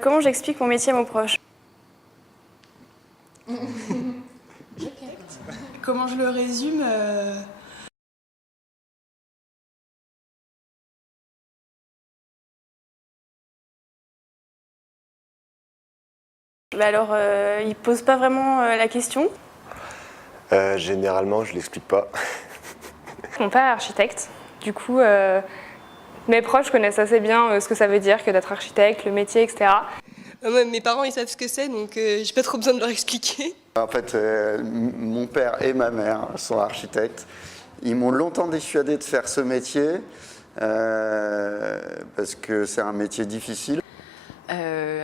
Comment j'explique mon métier à mon proche? Comment je le résume Alors, il pose pas vraiment la question. Généralement, je l'explique pas. Mon père est architecte, du coup mes proches connaissent assez bien ce que ça veut dire que d'être architecte, le métier, etc. Mes parents, ils savent ce que c'est, donc j'ai pas trop besoin de leur expliquer. En fait, mon père et ma mère sont architectes. Ils m'ont longtemps dissuadé de faire ce métier parce que c'est un métier difficile.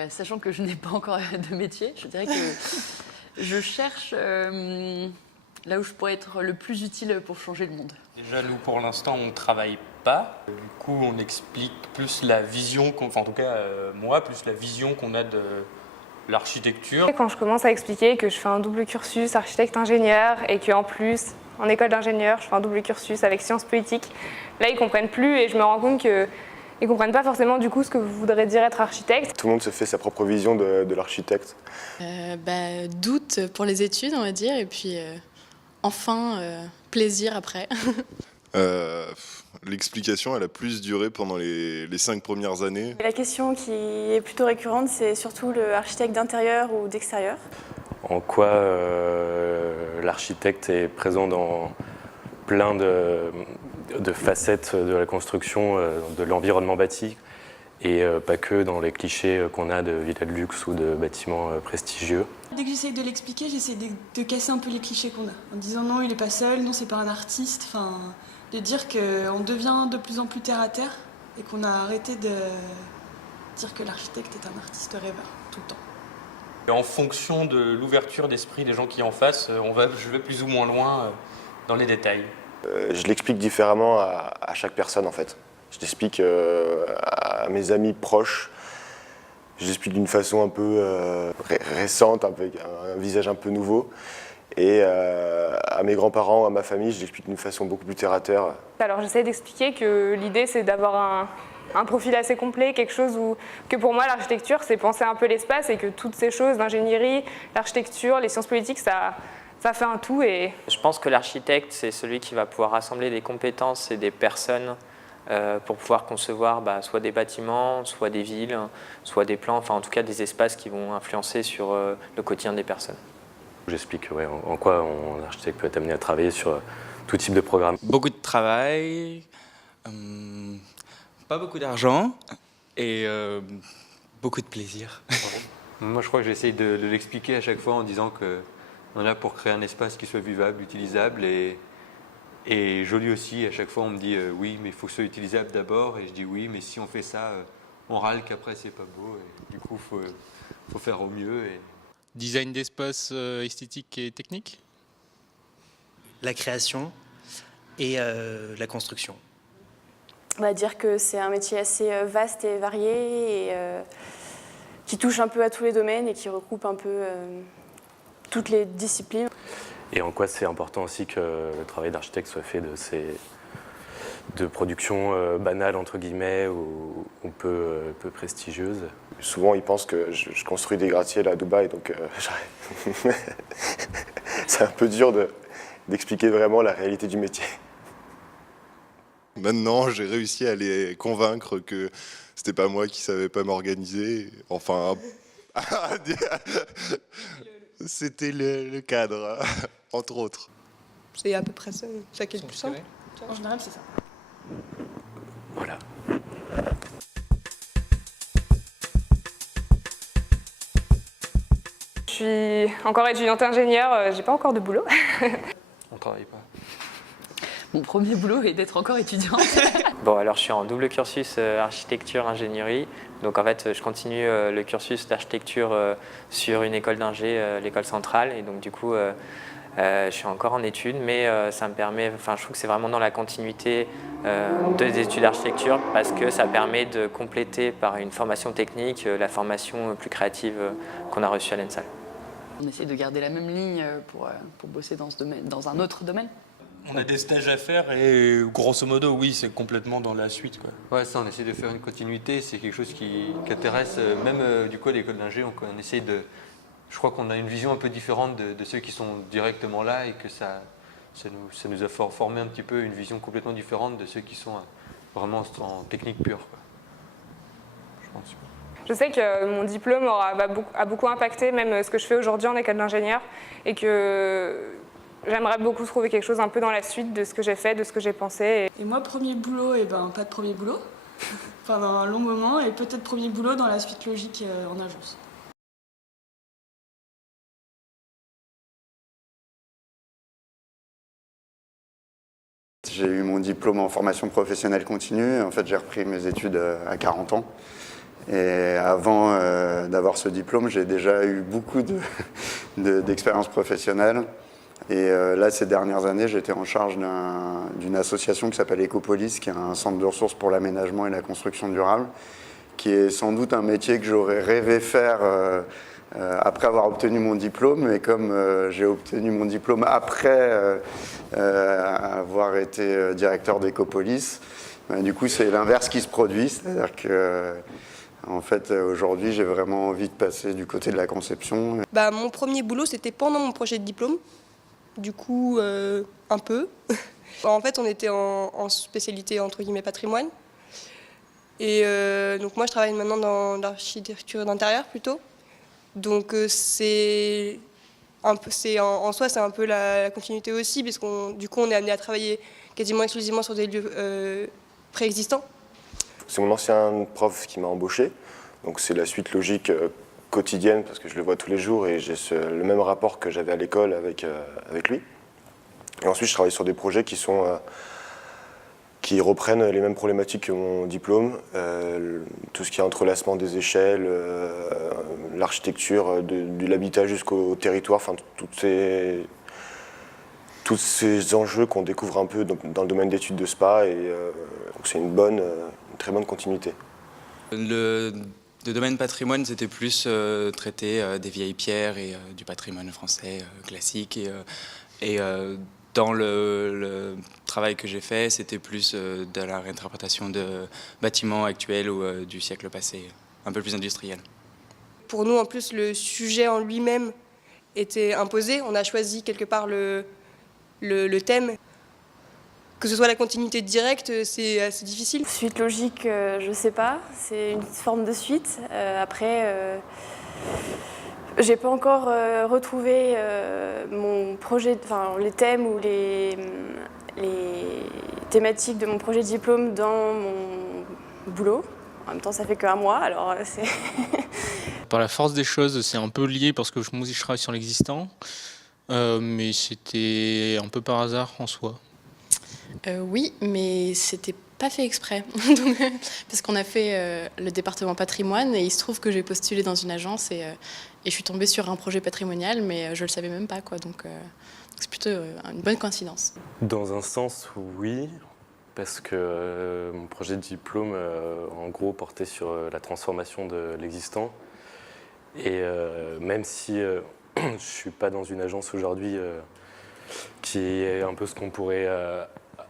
Sachant que je n'ai pas encore de métier, je dirais que je cherche là où je pourrais être le plus utile pour changer le monde. Déjà, nous, pour l'instant, on ne travaille pas. Du coup, on explique plus la vision, enfin en tout cas, moi, plus la vision qu'on a de l'architecture. Quand je commence à expliquer que je fais un double cursus architecte-ingénieur et qu'en plus, en école d'ingénieur, je fais un double cursus avec sciences politiques, là, ils comprennent plus et je me rends compte qu'ils ne comprennent pas forcément du coup ce que voudrait dire être architecte. Tout le monde se fait sa propre vision de l'architecte. Doute pour les études, on va dire, et puis enfin, plaisir après. L'explication, elle a plus duré pendant les 5 premières années. La question qui est plutôt récurrente, c'est surtout le architecte d'intérieur ou d'extérieur. En quoi l'architecte est présent dans plein de facettes de la construction, de l'environnement bâti, et pas que dans les clichés qu'on a de villas de luxe ou de bâtiments prestigieux. Dès que j'essaye de l'expliquer, j'essaie de casser un peu les clichés qu'on a. En disant non, il est pas seul, non, c'est pas un artiste. Enfin, de dire qu'on devient de plus en plus terre à terre et qu'on a arrêté de dire que l'architecte est un artiste rêveur tout le temps. Et en fonction de l'ouverture d'esprit des gens qui en face, je vais plus ou moins loin dans les détails. Je l'explique différemment à chaque personne en fait. Je l'explique à mes amis proches. Je l'explique d'une façon un peu récente, avec un visage un peu nouveau. Et à mes grands-parents, à ma famille, je l'explique d'une façon beaucoup plus terre à terre. Alors j'essaie d'expliquer que l'idée c'est d'avoir un profil assez complet, quelque chose que pour moi l'architecture c'est penser un peu l'espace et que toutes ces choses, l'ingénierie, l'architecture, les sciences politiques, ça fait un tout. Et je pense que l'architecte c'est celui qui va pouvoir rassembler des compétences et des personnes pour pouvoir concevoir soit des bâtiments, soit des villes, soit des plans, enfin en tout cas des espaces qui vont influencer sur le quotidien des personnes. J'explique en quoi un architecte peut être amené à travailler sur tout type de programme. Beaucoup de travail, pas beaucoup d'argent et beaucoup de plaisir. Moi je crois que j'essaye de l'expliquer à chaque fois en disant qu'on est là pour créer un espace qui soit vivable, utilisable et joli aussi. À chaque fois on me dit oui mais il faut que ce soit utilisable d'abord et je dis oui mais si on fait ça on râle qu'après c'est pas beau et du coup faut faire au mieux. Design d'espace esthétique et technique. La création et la construction. On va dire que c'est un métier assez vaste et varié et qui touche un peu à tous les domaines et qui regroupe un peu toutes les disciplines. Et en quoi c'est important aussi que le travail d'architecte soit fait de productions banales entre guillemets ou peu prestigieuses. Souvent ils pensent que je construis des gratte-ciels à Dubaï, donc c'est un peu dur d'expliquer vraiment la réalité du métier. Maintenant, j'ai réussi à les convaincre que c'était pas moi qui savais pas m'organiser. Enfin, c'était le cadre, entre autres. C'est à peu près ça qui est le plus simple. En général, c'est ça. Voilà. je suis encore étudiante ingénieure, j'ai pas encore de boulot. On travaille pas. Mon premier boulot est d'être encore étudiante. Bon, alors je suis en double cursus architecture-ingénierie. Donc en fait, je continue le cursus d'architecture sur une école d'ingé, l'école centrale. Et donc du coup, je suis encore en études, mais ça me permet, je trouve que c'est vraiment dans la continuité des études d'architecture parce que ça permet de compléter par une formation technique la formation plus créative qu'on a reçue à l'ENSAL. On essaie de garder la même ligne pour bosser dans ce domaine, dans un autre domaine. On a des stages à faire et grosso modo, oui, c'est complètement dans la suite, quoi. Ouais, ça, on essaie de faire une continuité. C'est quelque chose qui intéresse, même du coup à l'école d'ingé, on essaie de. Je crois qu'on a une vision un peu différente de ceux qui sont directement là et que ça nous a formé un petit peu une vision complètement différente de ceux qui sont vraiment en technique pure, quoi. Je pense. Je sais que mon diplôme a beaucoup impacté même ce que je fais aujourd'hui en école d'ingénieur et que j'aimerais beaucoup trouver quelque chose un peu dans la suite de ce que j'ai fait, de ce que j'ai pensé. Et moi, premier boulot, pas de premier boulot pendant un long moment et peut-être premier boulot dans la suite logique en agence. J'ai eu mon diplôme en formation professionnelle continue. En fait, j'ai repris mes études à 40 ans. Et avant d'avoir ce diplôme, j'ai déjà eu beaucoup d'expériences professionnelles. Et là, ces dernières années, j'étais en charge d'une association qui s'appelle Ecopolis, qui est un centre de ressources pour l'aménagement et la construction durable, qui est sans doute un métier que j'aurais rêvé faire après avoir obtenu mon diplôme. Et comme j'ai obtenu mon diplôme après avoir été directeur d'Ecopolis, du coup, c'est l'inverse qui se produit. C'est-à-dire que en fait, aujourd'hui, j'ai vraiment envie de passer du côté de la conception. Mon premier boulot, c'était pendant mon projet de diplôme. Du coup, un peu. En fait, on était en spécialité, entre guillemets, patrimoine. Et donc moi, je travaille maintenant dans l'architecture d'intérieur, plutôt. Donc c'est en soi, c'est un peu la continuité aussi, puisqu'on du coup, on est amené à travailler quasiment exclusivement sur des lieux préexistants. C'est mon ancien prof qui m'a embauché, donc c'est la suite logique quotidienne parce que je le vois tous les jours et j'ai le même rapport que j'avais à l'école avec lui. Et ensuite je travaille sur des projets qui reprennent les mêmes problématiques que mon diplôme, tout ce qui est entrelacement des échelles, l'architecture de l'habitat jusqu'au territoire, enfin tous ces enjeux qu'on découvre un peu dans le domaine d'études de SPA et donc c'est une très bonne continuité. Le domaine patrimoine, c'était plus traiter des vieilles pierres et du patrimoine français classique. Et dans le travail que j'ai fait, c'était plus de la réinterprétation de bâtiments actuels ou du siècle passé, un peu plus industriel. Pour nous, en plus, le sujet en lui-même était imposé. On a choisi quelque part le thème. Que ce soit la continuité directe, c'est assez difficile. Suite logique, je sais pas. C'est une forme de suite. Après, j'ai pas encore retrouvé mon projet, enfin les thèmes ou les thématiques de mon projet de diplôme dans mon boulot. En même temps, ça fait qu'un mois, alors c'est. Par la force des choses, c'est un peu lié parce que moi aussi je travaille sur l'existant, mais c'était un peu par hasard en soi. Oui, mais c'était pas fait exprès. Parce qu'on a fait le département patrimoine et il se trouve que j'ai postulé dans une agence et je suis tombée sur un projet patrimonial, mais je le savais même pas, quoi. Donc c'est plutôt une bonne coïncidence. Dans un sens, oui, parce que mon projet de diplôme, en gros, portait sur la transformation de l'existant. Et même si je ne suis pas dans une agence aujourd'hui qui est un peu ce qu'on pourrait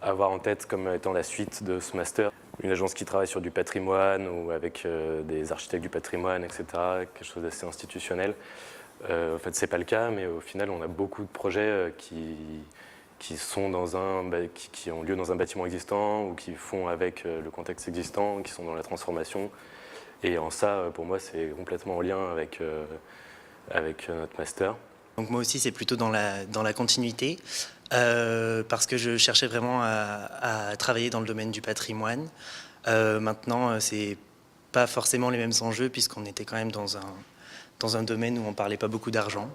avoir en tête comme étant la suite de ce master, une agence qui travaille sur du patrimoine ou avec des architectes du patrimoine, etc., quelque chose d'assez institutionnel. En fait, c'est pas le cas, mais au final, on a beaucoup de projets qui ont lieu dans un bâtiment existant ou qui font avec le contexte existant, qui sont dans la transformation. Et en ça, pour moi, c'est complètement en lien avec notre master. Donc moi aussi, c'est plutôt dans la continuité, parce que je cherchais vraiment à travailler dans le domaine du patrimoine. Maintenant, c'est pas forcément les mêmes enjeux, puisqu'on était quand même dans un domaine où on parlait pas beaucoup d'argent,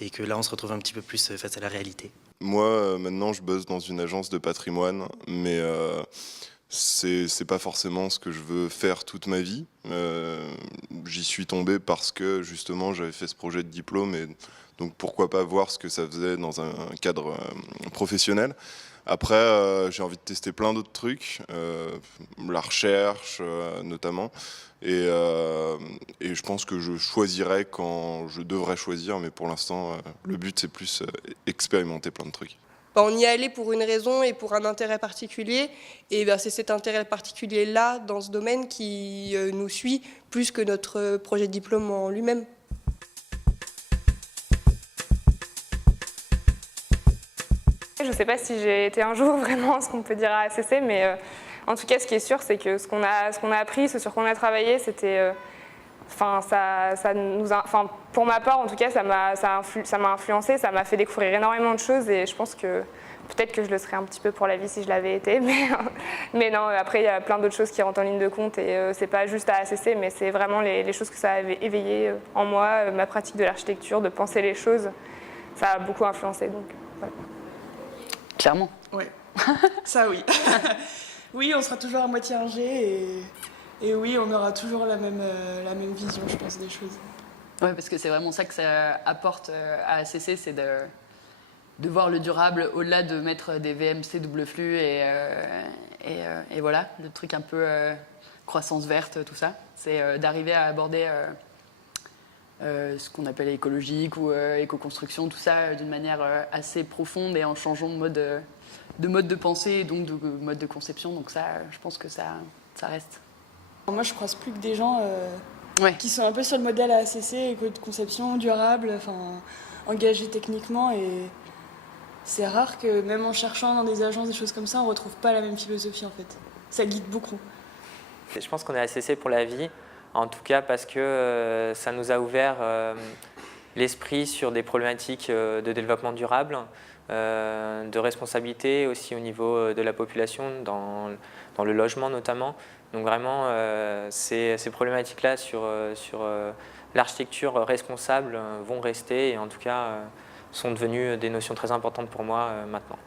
et que là, on se retrouve un petit peu plus face à la réalité. Moi, maintenant, je bosse dans une agence de patrimoine, mais c'est pas forcément ce que je veux faire toute ma vie. J'y suis tombé parce que, justement, j'avais fait ce projet de diplôme, et donc pourquoi pas voir ce que ça faisait dans un cadre professionnel. Après, j'ai envie de tester plein d'autres trucs, la recherche notamment, et je pense que je choisirai quand je devrais choisir, mais pour l'instant, le but c'est plus expérimenter plein de trucs. on y est allé pour une raison et pour un intérêt particulier. Et c'est cet intérêt particulier-là, dans ce domaine, qui nous suit plus que notre projet de diplôme en lui-même. Je ne sais pas si j'ai été un jour vraiment ce qu'on peut dire à ACC, mais en tout cas, ce qui est sûr, c'est que ce qu'on a appris, ce sur quoi on a travaillé, c'était... pour ma part, en tout cas, ça m'a influencé, ça m'a fait découvrir énormément de choses et je pense que peut-être que je le serais un petit peu pour la vie si je l'avais été, mais non, après il y a plein d'autres choses qui rentrent en ligne de compte et c'est pas juste à ACC, mais c'est vraiment les choses que ça a éveillé en moi, ma pratique de l'architecture, de penser les choses, ça a beaucoup influencé. Donc, voilà. Clairement. Oui, ça oui. Oui, on sera toujours à moitié ingé et oui, on aura toujours la même vision, je pense, des choses. Oui, parce que c'est vraiment ça que ça apporte à ACC, c'est de voir le durable au-delà de mettre des VMC double flux et voilà, le truc un peu croissance verte, tout ça. C'est d'arriver à aborder ce qu'on appelle écologique ou éco-construction, tout ça d'une manière assez profonde et en changeant de mode de pensée et donc de mode de conception. Donc ça, je pense que ça reste. Moi, je croise plus que des gens qui sont un peu sur le modèle ACC, éco-conception, durable, engagés techniquement. Et c'est rare que même en cherchant dans des agences, des choses comme ça, on ne retrouve pas la même philosophie en fait. Ça guide beaucoup. Je pense qu'on est ACC pour la vie, en tout cas parce que ça nous a ouvert l'esprit sur des problématiques de développement durable, de responsabilité aussi au niveau de la population, dans le logement notamment. Donc vraiment, ces problématiques-là sur l'architecture responsable vont rester et en tout cas sont devenues des notions très importantes pour moi maintenant.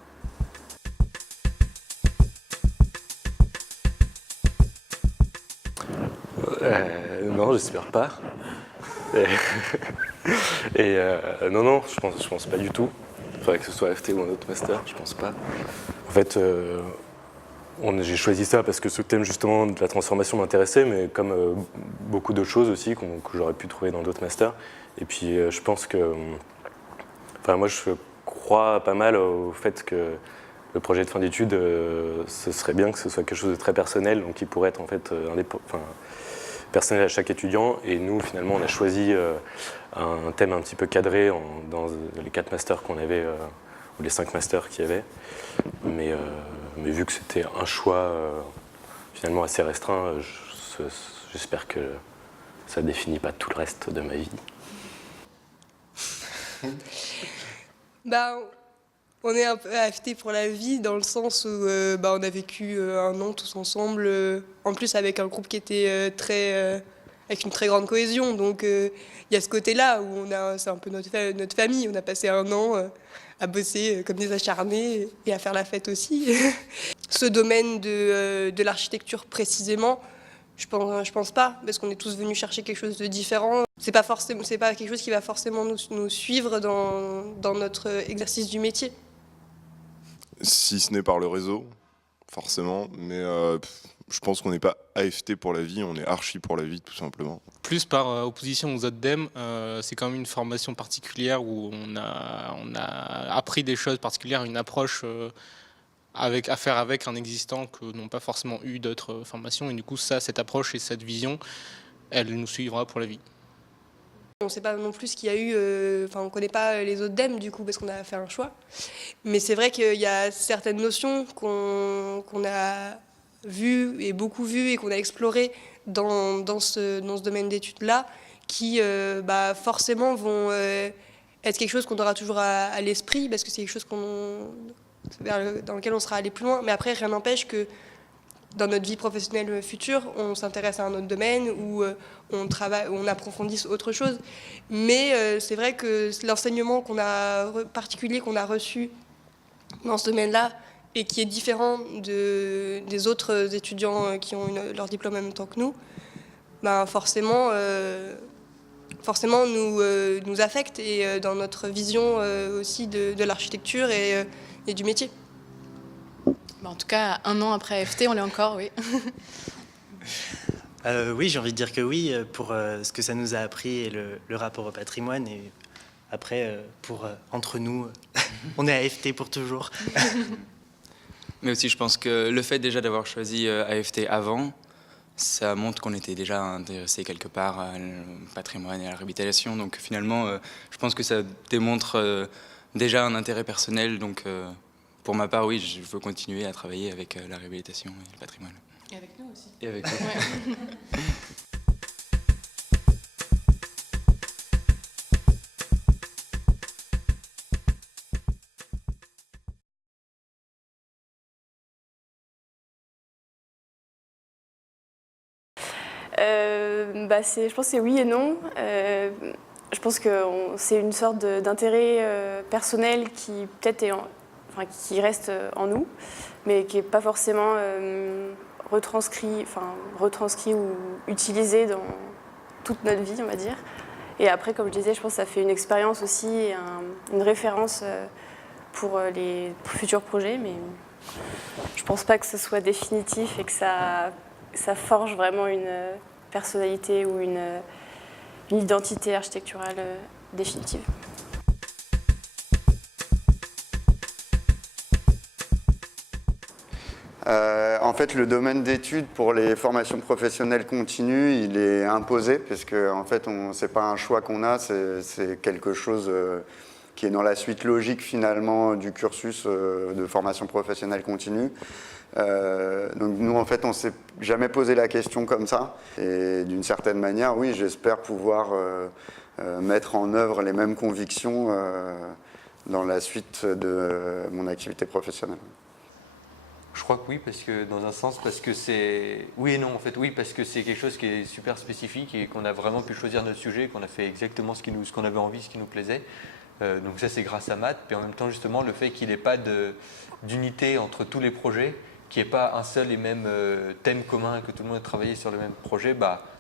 Non, j'espère pas. Non, je pense pas du tout. Il faudrait que ce soit AFT ou un autre master, je pense pas. En fait, j'ai choisi ça parce que ce thème justement de la transformation m'intéressait, mais comme beaucoup d'autres choses aussi que j'aurais pu trouver dans d'autres masters. Et puis je pense que, moi je crois pas mal au fait que le projet de fin d'études, ce serait bien que ce soit quelque chose de très personnel, donc qui pourrait être en fait personnel à chaque étudiant. Et nous finalement on a choisi un thème un petit peu cadré dans les 4 masters qu'on avait, ou les 5 masters qu'il y avait. Mais vu que c'était un choix finalement assez restreint, j'espère que ça ne définit pas tout le reste de ma vie. On est un peu AFT pour la vie dans le sens où on a vécu un an tous ensemble, en plus avec un groupe qui était avec une très grande cohésion. Donc il y a ce côté-là où c'est un peu notre famille. On a passé un an à bosser comme des acharnés et à faire la fête aussi. Ce domaine de l'architecture précisément, je pense pas, parce qu'on est tous venus chercher quelque chose de différent. C'est pas quelque chose qui va forcément nous suivre dans notre exercice du métier. Si ce n'est par le réseau, forcément, mais je pense qu'on n'est pas AFT pour la vie, on est archi pour la vie tout simplement. Plus par opposition aux autres DEM, c'est quand même une formation particulière où on a appris des choses particulières, une approche à faire avec un existant que n'ont pas forcément eu d'autres formations. Et du coup, cette approche et cette vision, elle nous suivra pour la vie. On ne sait pas non plus ce qu'il y a eu, on ne connaît pas les autres DEM du coup parce qu'on a fait un choix. Mais c'est vrai qu'il y a certaines notions qu'on a vues et beaucoup vues et qu'on a explorées dans ce domaine d'études-là qui forcément vont être quelque chose qu'on aura toujours à l'esprit parce que c'est quelque chose dans lequel on sera allé plus loin. Mais après, rien n'empêche que dans notre vie professionnelle future, on s'intéresse à un autre domaine où on travaille, où on approfondisse autre chose. Mais c'est vrai que l'enseignement particulier qu'on a reçu dans ce domaine-là et qui est différent des autres étudiants qui ont leur diplôme en même temps que nous, forcément nous affecte et dans notre vision aussi de l'architecture et du métier. En tout cas, 1 an après AFT, on l'est encore, oui. Oui, j'ai envie de dire que oui, pour ce que ça nous a appris et le rapport au patrimoine et Après, entre nous, on est AFT pour toujours. Mais aussi, je pense que le fait déjà d'avoir choisi AFT avant, ça montre qu'on était déjà intéressé quelque part au patrimoine et à la réhabilitation. Donc finalement, je pense que ça démontre déjà un intérêt personnel. Donc pour ma part, oui, je veux continuer à travailler avec la réhabilitation et le patrimoine. Et avec nous aussi. Et avec nous. Ouais. Je pense que c'est oui et non. Je pense que c'est une sorte d'intérêt personnel qui peut-être qui reste en nous, mais qui n'est pas forcément retranscrit ou utilisé dans toute notre vie, on va dire. Et après, comme je disais, je pense que ça fait une expérience aussi, et une référence pour les futurs projets, mais je pense pas que ce soit définitif et que ça forge vraiment une personnalité ou une identité architecturale définitive. En fait, le domaine d'études pour les formations professionnelles continues, il est imposé, puisque en fait, c'est pas un choix qu'on a, c'est quelque chose qui est dans la suite logique finalement du cursus de formation professionnelle continue. Donc nous, en fait, on s'est jamais posé la question comme ça. Et d'une certaine manière, oui, j'espère pouvoir mettre en œuvre les mêmes convictions dans la suite de mon activité professionnelle. Je crois que oui, parce que dans un sens, parce que c'est... Oui et non, en fait, oui, parce que c'est quelque chose qui est super spécifique et qu'on a vraiment pu choisir notre sujet, qu'on a fait exactement ce qu'on avait envie, ce qui nous plaisait. Donc ça, c'est grâce à Matt. Puis en même temps, justement, le fait qu'il n'ait pas d'unité entre tous les projets, qu'il n'y ait pas un seul et même thème commun, que tout le monde ait travaillé sur le même projet,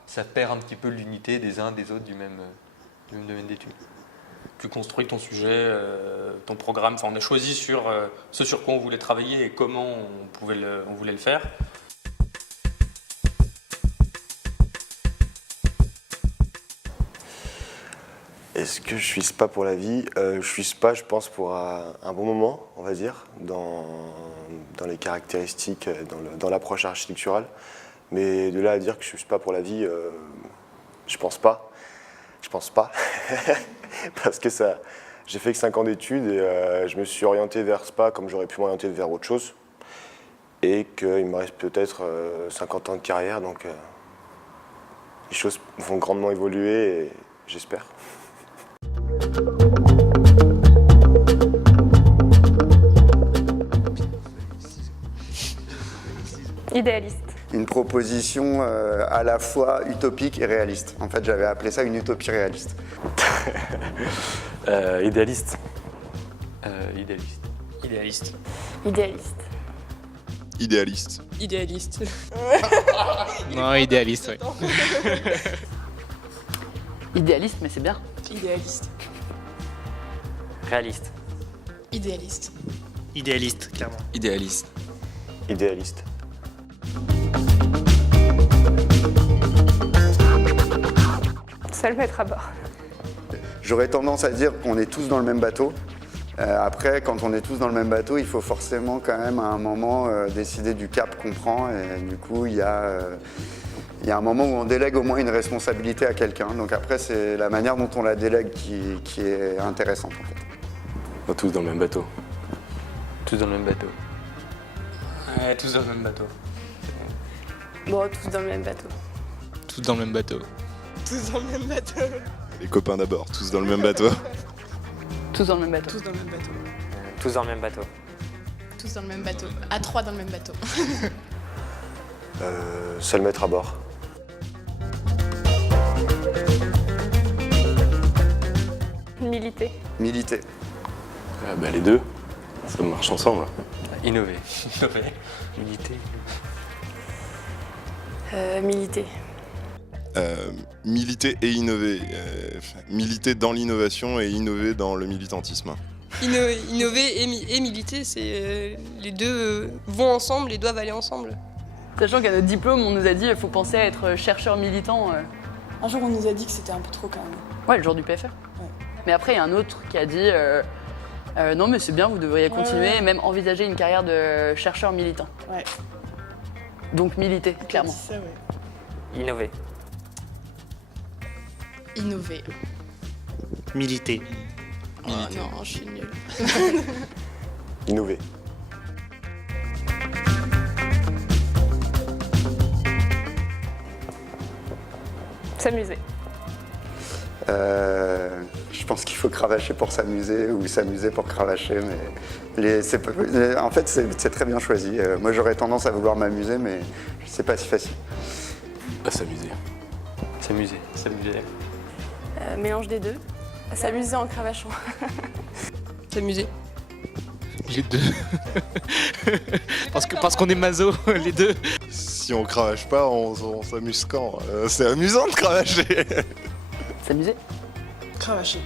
ça perd un petit peu l'unité des uns des autres du même domaine d'études. Tu construis ton sujet, ton programme. Enfin, on a choisi sur ce sur quoi on voulait travailler et comment on voulait le faire. Est-ce que je suis SPA pour la vie? Je suis SPA, je pense, pour un bon moment, on va dire, dans les caractéristiques, dans l'approche architecturale. Mais de là à dire que je suis SPA pour la vie, je pense pas. Je pense pas. Parce que j'ai fait que 5 ans d'études et je me suis orienté vers SPA comme j'aurais pu m'orienter vers autre chose. Et qu'il me reste peut-être 50 ans de carrière, donc les choses vont grandement évoluer, et j'espère. Idéaliste. Une proposition à la fois utopique et réaliste. En fait, j'avais appelé ça une utopie réaliste. Idéaliste. Idéaliste. Idéaliste. Idéaliste. Idéaliste. Idéaliste. Non, idéaliste, oui. Idéaliste, mais c'est bien. Idéaliste. Réaliste. Idéaliste. Idéaliste, clairement. Idéaliste. Idéaliste. Seul mettre à bord. J'aurais tendance à dire qu'on est tous dans le même bateau. Après, quand on est tous dans le même bateau, il faut forcément quand même à un moment décider du cap qu'on prend. Et du coup, il y a un moment où on délègue au moins une responsabilité à quelqu'un. Donc après, c'est la manière dont on la délègue qui est intéressante en fait. Pas tous dans le même bateau. Tous dans le même bateau. Ouais, tous dans le même bateau. Bon, tous dans le même bateau. Tous dans le même bateau. Tous dans le même bateau. Les copains d'abord, tous dans le même bateau. Tous dans le même bateau. Tous dans le même bateau. Tous dans le même bateau. Tous dans le même bateau. À 3 dans le même bateau. Seul maître à bord. Militer. Militer. Les deux, ça marche ensemble. Innover. Militer. Militer. Militer et innover. Militer dans l'innovation et innover dans le militantisme. Innover et militer, les deux vont ensemble et doivent aller ensemble. Sachant qu'à notre diplôme, on nous a dit qu'il faut penser à être chercheur militant. Un jour, on nous a dit que c'était un peu trop quand même. Ouais, le jour du PFR. Ouais. Mais après, il y a un autre qui a dit non, mais c'est bien, vous devriez continuer, et même envisager une carrière de chercheur militant. Ouais. Donc militer, clairement. Ça, ouais. Innover. Innover. Militer. Oh non, je suis nulle. Innover. S'amuser. Je pense qu'il faut cravacher pour s'amuser ou s'amuser pour cravacher, mais en fait c'est très bien choisi. Moi j'aurais tendance à vouloir m'amuser, mais c'est pas si facile. S'amuser. S'amuser. Mélange des deux. S'amuser en cravachant. S'amuser. Les deux. parce qu'on est maso, les deux. Si on cravache pas, on s'amuse quand c'est amusant de cravacher. S'amuser. Cravacher.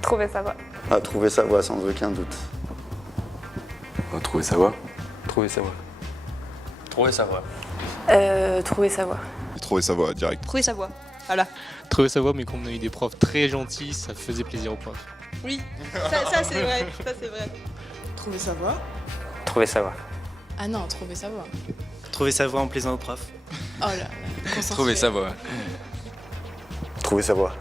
Trouver sa voie. À trouver sa voie sans aucun doute. Trouver sa voie. Trouver sa voie. Trouver sa voie. Trouver sa voie. Trouver sa voie, direct. Trouver sa voie. Voilà. Trouver sa voie, mais comme on a eu des profs très gentils, ça faisait plaisir aux profs. Oui, ça c'est vrai. Ça c'est vrai. Trouver sa voie. Trouver sa voie. Ah non, trouver sa voie. Trouver sa voie en plaisant aux profs. Oh là là. consensuel. Trouver sa voie. Trouver sa voie.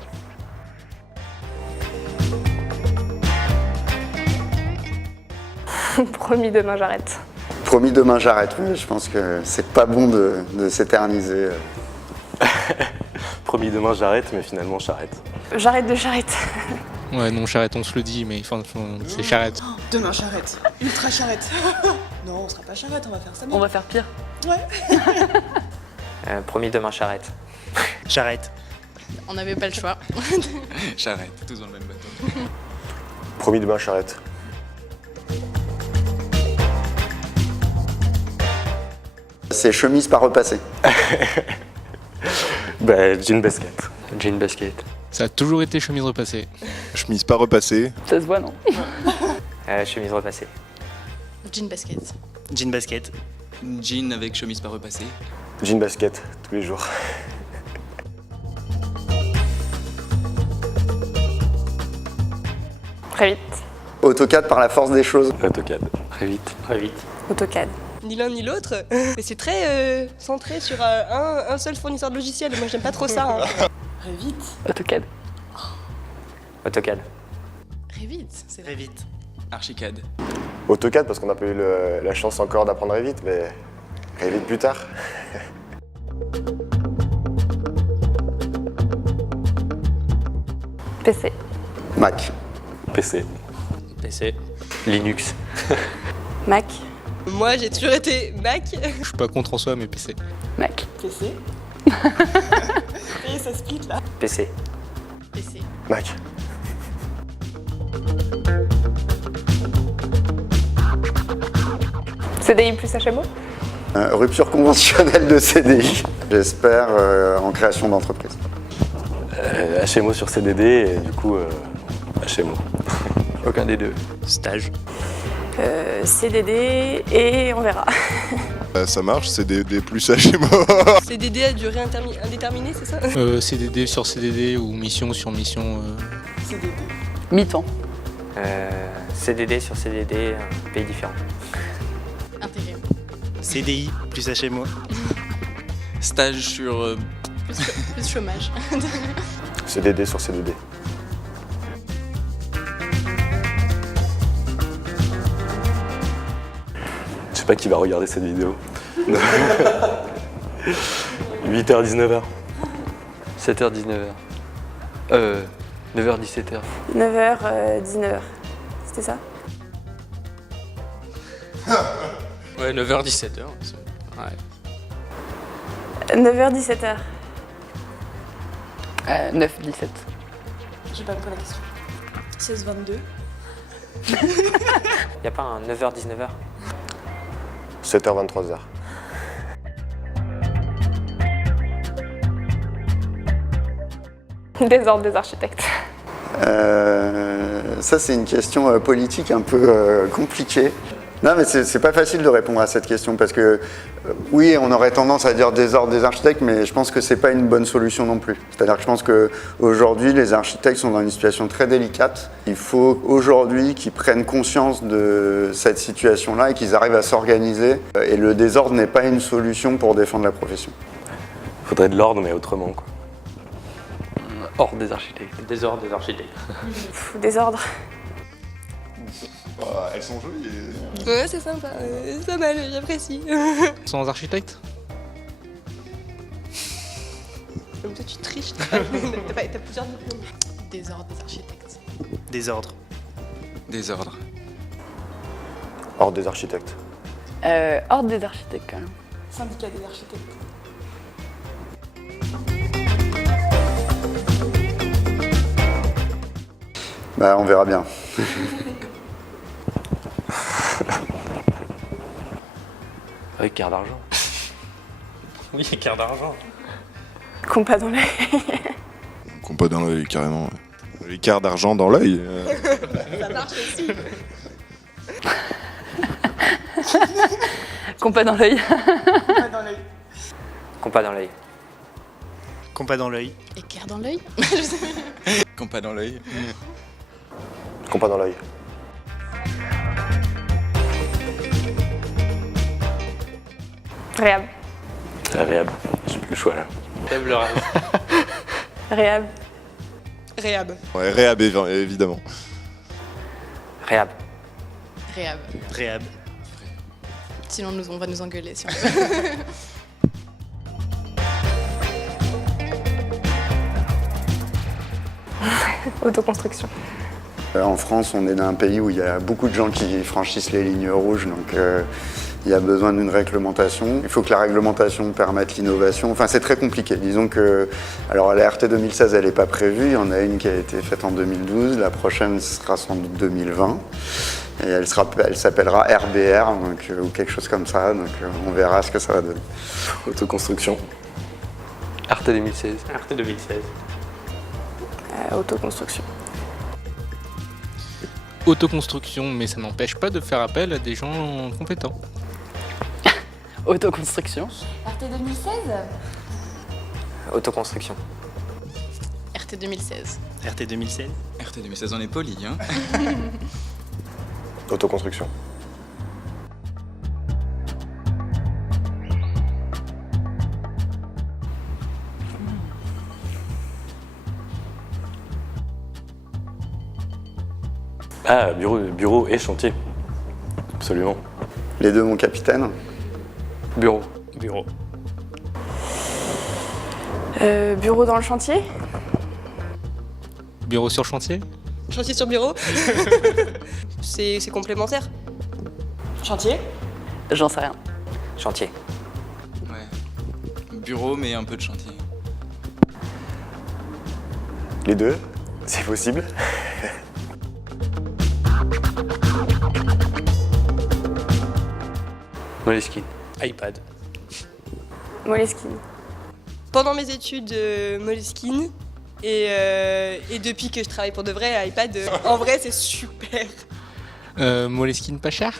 Promis, demain j'arrête. Promis demain j'arrête, oui, je pense que c'est pas bon de s'éterniser. Promis demain j'arrête, mais finalement j'arrête. J'arrête de charrette. Ouais, non, charrette, on se le dit, mais enfin, c'est charrette. Demain, charrette. Ultra charrette. Non, on sera pas charrette, on va faire ça. On va faire pire. Ouais. Promis demain j'arrête. J'arrête. On n'avait pas le choix. J'arrête, tous dans le même bateau. Promis demain, j'arrête. C'est chemise pas repassée. Jean basket. Jean basket. Ça a toujours été chemise repassée. Chemise pas repassée. Ça se voit, non? Chemise repassée. Jean basket. Jean basket. Jean avec chemise pas repassée. Jean basket, tous les jours. Très vite. AutoCAD par la force des choses. AutoCAD. Très vite. Très vite. AutoCAD. Ni l'un ni l'autre. Mais c'est très centré sur un seul fournisseur de logiciels. Moi j'aime pas trop ça. Hein. Revit. AutoCAD. AutoCAD. Revit, c'est vrai. Revit. Archicad. AutoCAD parce qu'on n'a pas eu la chance encore d'apprendre Revit, mais Revit plus tard. PC. Mac. PC. PC. Linux. Mac. Moi j'ai toujours été Mac. Je suis pas contre en soi, mais PC. Mac. PC. Et ça split là. PC. PC. Mac. CDI plus HMO. Rupture conventionnelle de CDI. J'espère en création d'entreprise. HMO sur CDD et du coup HMO. Aucun des deux. Stage. CDD et on verra. Ça marche, c'est des plus HMO. CDD à durée indéterminée, c'est ça? CDD sur CDD ou mission sur mission. CDD. Mi-temps. CDD sur CDD, un pays différent. Intérim. CDI plus HMO. Stage sur... Plus chômage. CDD sur CDD. Je sais pas qui va regarder cette vidéo. 8h, 19h. 7h, 19h. 9h, 17h. 9h, 19h. C'était ça? Ouais, 9h, 17h. Ouais. 9h, 17h. 9, 17. J'ai pas compris la question. 16, 22. Y a pas un 9h, 19h? 7h, 23h. Des ordres des architectes. Ça, c'est une question politique un peu compliquée. Non, mais c'est pas facile de répondre à cette question parce que Oui, on aurait tendance à dire désordre des architectes, mais je pense que c'est pas une bonne solution non plus. C'est-à-dire que je pense qu'aujourd'hui, les architectes sont dans une situation très délicate. Il faut aujourd'hui qu'ils prennent conscience de cette situation-là et qu'ils arrivent à s'organiser. Et le désordre n'est pas une solution pour défendre la profession. Il faudrait de l'ordre, mais autrement, quoi. Ordre des architectes. Désordre des architectes. Désordre. Elles sont jolies. Ouais, c'est sympa, c'est pas mal, j'apprécie. Sans architecte? Comme toi, tu triches, t'as plusieurs diplômes. Désordre des architectes. Désordre. Désordre. Ordre des architectes. Ordre des architectes, quand même. Syndicat des architectes. Bah, on verra bien. Écart d'argent. Oui, écart d'argent. Compas dans l'œil. Compas dans l'œil, carrément. Ouais. L'écart d'argent dans l'œil. Ça marche aussi. Compas dans l'œil. Pas dans l'œil. Compas dans l'œil. Compas dans l'œil. Équerre dans l'œil. Compas dans l'œil. Compas dans l'œil. Réhab. Agréable. J'ai plus le choix là. Table rase. Réhab. Réhab. Ouais, réhab, évidemment. Réhab. Réhab. Réhab. Sinon, on va nous engueuler si on veut. Autoconstruction. En France, on est dans un pays où il y a beaucoup de gens qui franchissent les lignes rouges, donc il y a besoin d'une réglementation. Il faut que la réglementation permette l'innovation. Enfin, c'est très compliqué. Disons que, alors la RT 2016, elle n'est pas prévue. Il y en a une qui a été faite en 2012. La prochaine sera sans doute 2020. Et elle s'appellera RBR, donc, ou quelque chose comme ça. Donc on verra ce que ça va donner. Autoconstruction. RT 2016. RT 2016. Autoconstruction. Autoconstruction, mais ça n'empêche pas de faire appel à des gens compétents. Autoconstruction. RT 2016 Autoconstruction. RT 2016. RT 2016. RT 2016, on est poli, hein. Autoconstruction. Ah, bureau et chantier. Absolument. Les deux, mon capitaine. Bureau. Bureau. Bureau dans le chantier. Bureau sur chantier. Chantier sur bureau. C'est complémentaire. Chantier. J'en sais rien. Chantier. Ouais. Bureau, mais un peu de chantier. Les deux, c'est possible. Moleskine. iPad. Moleskine. Pendant mes études, Moleskine. Et depuis que je travaille pour de vrai, iPad, en vrai, c'est super. Moleskine pas cher.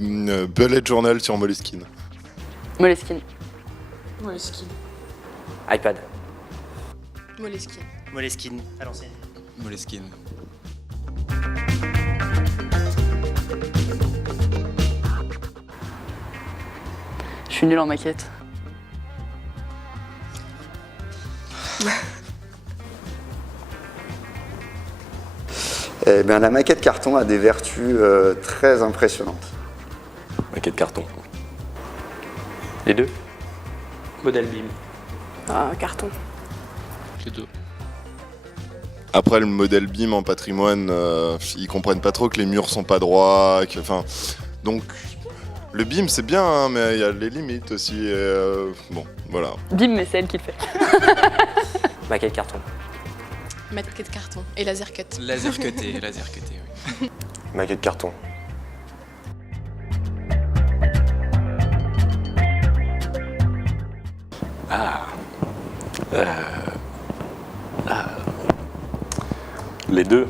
Bullet Journal sur Moleskine. Moleskine. Moleskine. iPad. Moleskine. Moleskine, à l'ancienne. Moleskine. Je suis nul en maquette. Eh bien, la maquette carton a des vertus très impressionnantes. Maquette carton. Les deux. Modèle BIM. Carton. Les deux. Après, le modèle BIM en patrimoine, ils comprennent pas trop que les murs sont pas droits. Donc, le BIM, c'est bien, hein, mais il y a les limites aussi. Bon, voilà. BIM, mais c'est elle qui le fait. Maquette carton. Maquette carton. Et laser cut. Laser cuté, oui. Maquette carton. Les deux.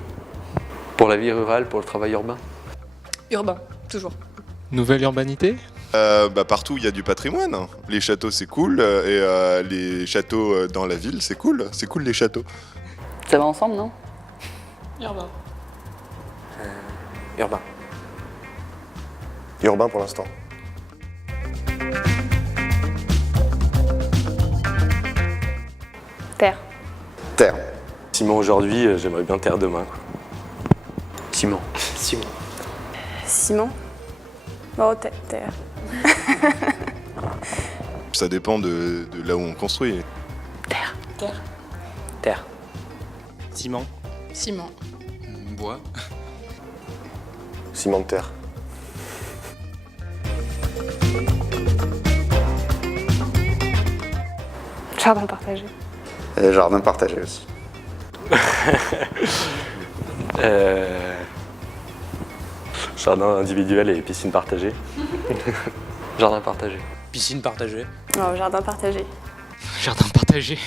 Pour la vie rurale, pour le travail urbain. Urbain, toujours. Nouvelle urbanité. Partout il y a du patrimoine. Les châteaux c'est cool et les châteaux dans la ville c'est cool. C'est cool les châteaux. Ça va ensemble, non? Urbain. Urbain. Urbain pour l'instant. Terre. Terre. Ciment aujourd'hui, j'aimerais bien terre demain. Quoi. Ciment. Ciment. Oh, terre. Ça dépend de là où on construit. Terre. Terre. Ciment. Ciment. Bois. Ciment de terre. Jardin partagé. Et jardin partagé aussi. Jardin individuel et piscine partagée. Jardin partagé. Piscine partagée. Oh, jardin partagé. Jardin partagé.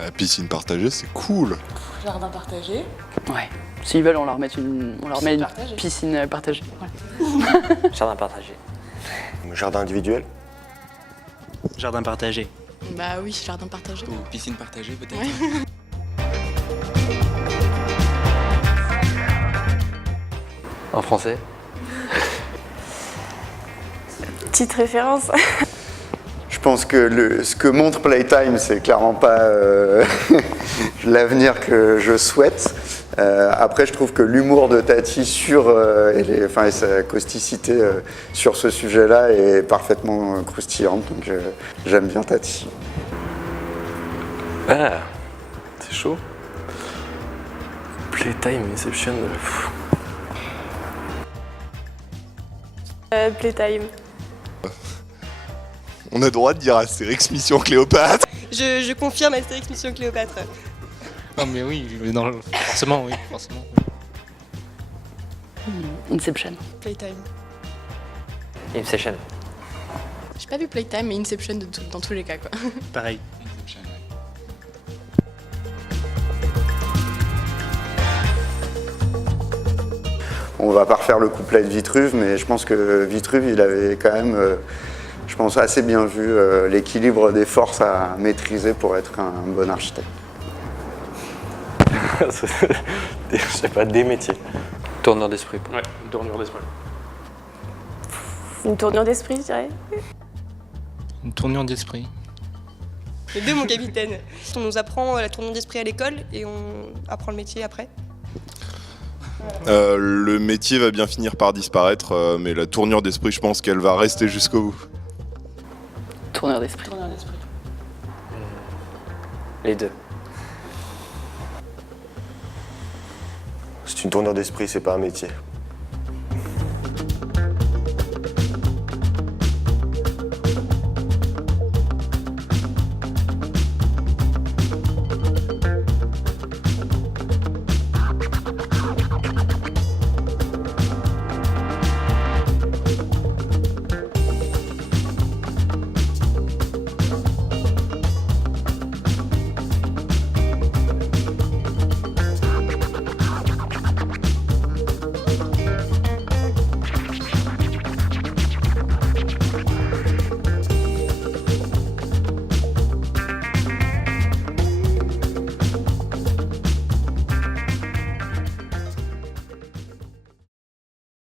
La piscine partagée c'est cool. Jardin partagé. Ouais. S'ils veulent, on leur met une partagée. piscine partagée. Jardin partagé. Jardin individuel. Jardin partagé. Bah oui, jardin partagé. Ou piscine partagée peut-être. Ouais. En français. Petite référence. Je pense que ce que montre Playtime, c'est clairement pas l'avenir que je souhaite. Après, je trouve que l'humour de Tati et sa causticité sur ce sujet-là est parfaitement croustillante. Donc, j'aime bien Tati. Ah, c'est chaud. Playtime, Inception. Playtime. On a droit de dire Astérix Mission Cléopâtre. Je confirme Astérix Mission Cléopâtre. Non mais oui, forcément oui. Inception. Playtime. Inception. J'ai pas vu Playtime, mais Inception dans tous les cas, quoi. Pareil. Inception, ouais. On va pas refaire le couplet de Vitruve, mais je pense que Vitruve, il avait quand même, assez bien vu l'équilibre des forces à maîtriser pour être un bon architecte. Je sais pas, des métiers. Tourneur d'esprit. Ouais, une tournure d'esprit. Une tournure d'esprit, je dirais. Une tournure d'esprit. Les deux, mon capitaine. On nous apprend la tournure d'esprit à l'école et on apprend le métier après. Le métier va bien finir par disparaître, mais la tournure d'esprit, je pense qu'elle va rester jusqu'au bout. Tourneur d'esprit. Les deux. C'est une tournure d'esprit, c'est pas un métier.